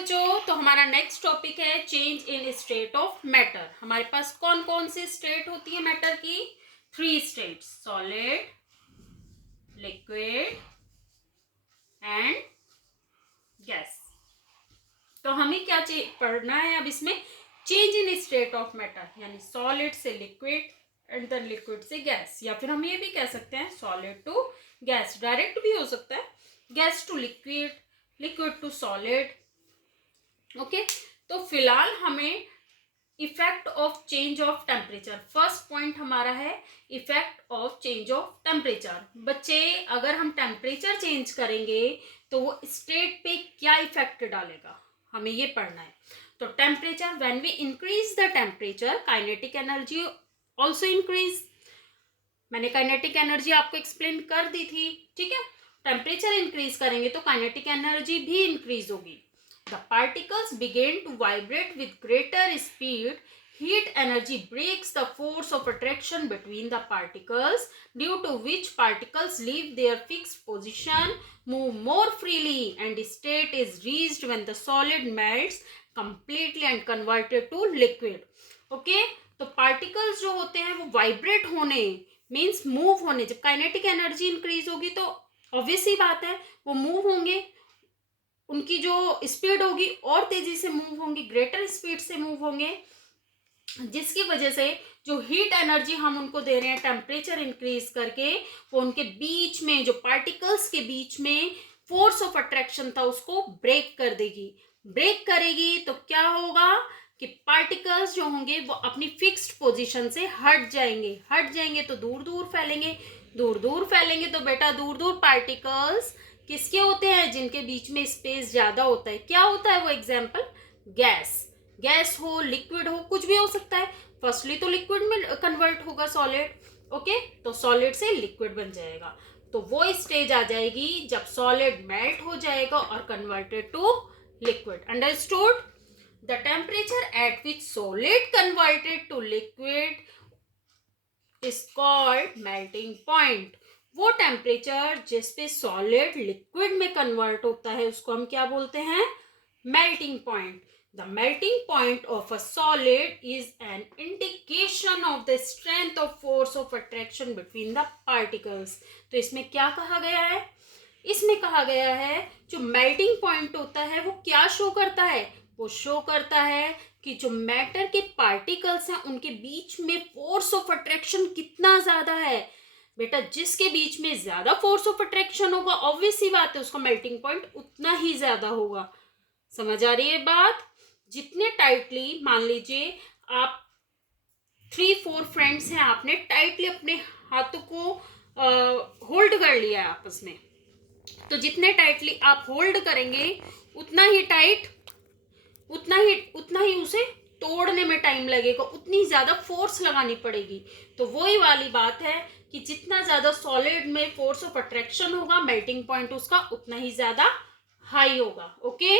बच्चों, तो हमारा नेक्स्ट टॉपिक है change in state of matter. हमारे पास कौन कौन सी स्टेट होती है मैटर की? 3 states, solid, liquid and gas. तो हमें क्या पढ़ना है अब इसमें? Change in state of matter, यानी सॉलिड से लिक्विड एंड देन लिक्विड से गैस, या फिर हम ये भी कह सकते हैं सॉलिड टू गैस, डायरेक्ट भी हो सकता है, gas to liquid, liquid to solid. Okay, तो फिलहाल हमें effect of change of temperature, first point हमारा है effect of change of temperature. बच्चे, अगर हम टेम्परेचर चेंज करेंगे तो वो स्टेट पे क्या इफेक्ट डालेगा, हमें ये पढ़ना है। तो temperature, when we increase the temperature kinetic energy also increase. मैंने काइनेटिक एनर्जी आपको एक्सप्लेन कर दी थी, ठीक है। टेम्परेचर इंक्रीज करेंगे तो काइनेटिक एनर्जी भी इंक्रीज होगी। The particles begin to vibrate with greater speed. Heat energy breaks the force of attraction between the particles, due to which particles leave their fixed position, move more freely, and state is reached when the solid melts completely and converted to liquid. Okay? तो particles जो होते हैं वो vibrate होने means move होने, जब kinetic energy increase होगी तो ऑब्वियस ही बात है वो मूव होंगे, उनकी जो स्पीड होगी और तेजी से मूव होंगी, ग्रेटर स्पीड से मूव होंगे, जिसकी वजह से जो हीट एनर्जी हम उनको दे रहे हैं टेम्परेचर इंक्रीज करके, वो उनके बीच में, जो पार्टिकल्स के बीच में फोर्स ऑफ अट्रैक्शन था उसको ब्रेक कर देगी। ब्रेक करेगी तो क्या होगा कि पार्टिकल्स जो होंगे वो अपनी फिक्स्ड पोजीशन से हट जाएंगे तो दूर दूर फैलेंगे, दूर दूर फैलेंगे तो बेटा दूर दूर पार्टिकल्स किसके होते हैं? जिनके बीच में स्पेस ज्यादा होता है। क्या होता है वो? एग्जाम्पल, गैस हो, लिक्विड हो, कुछ भी हो सकता है। फर्स्टली तो लिक्विड में कन्वर्ट होगा सॉलिड, ओके, तो सॉलिड से लिक्विड बन जाएगा। तो वो स्टेज आ जाएगी जब सॉलिड मेल्ट हो जाएगा और converted to liquid. Understood? The temperature at which solid converted to liquid is called melting point. वो टेम्परेचर जिस पे सॉलिड लिक्विड में कन्वर्ट होता है उसको हम क्या बोलते हैं? Melting point. The melting point of a solid is an indication of the strength of force of attraction between the particles. तो इसमें क्या कहा गया है? इसमें कहा गया है जो मेल्टिंग पॉइंट होता है वो क्या शो करता है? वो शो करता है कि जो मैटर के पार्टिकल्स हैं उनके बीच में फोर्स ऑफ अट्रैक्शन कितना ज्यादा है। बेटा, जिसके बीच में ज्यादा फोर्स ऑफ अट्रैक्शन होगा ऑब्वियस ही बात है उसका मेल्टिंग पॉइंट उतना ही ज्यादा होगा। समझ आ रही है बात? जितने टाइटली, मान लीजिए आप 3-4 फ्रेंड्स हैं, आपने टाइटली अपने हाथों को होल्ड कर लिया है आपस में, तो जितने टाइटली आप होल्ड करेंगे उतना ही उसे तोड़ने में टाइम लगेगा, उतनी ज्यादा फोर्स लगानी पड़ेगी। तो वही वाली बात है कि जितना ज्यादा सॉलिड में फोर्स ऑफ अट्रैक्शन होगा, मेल्टिंग पॉइंट उसका उतना ही ज्यादा हाई होगा। ओके,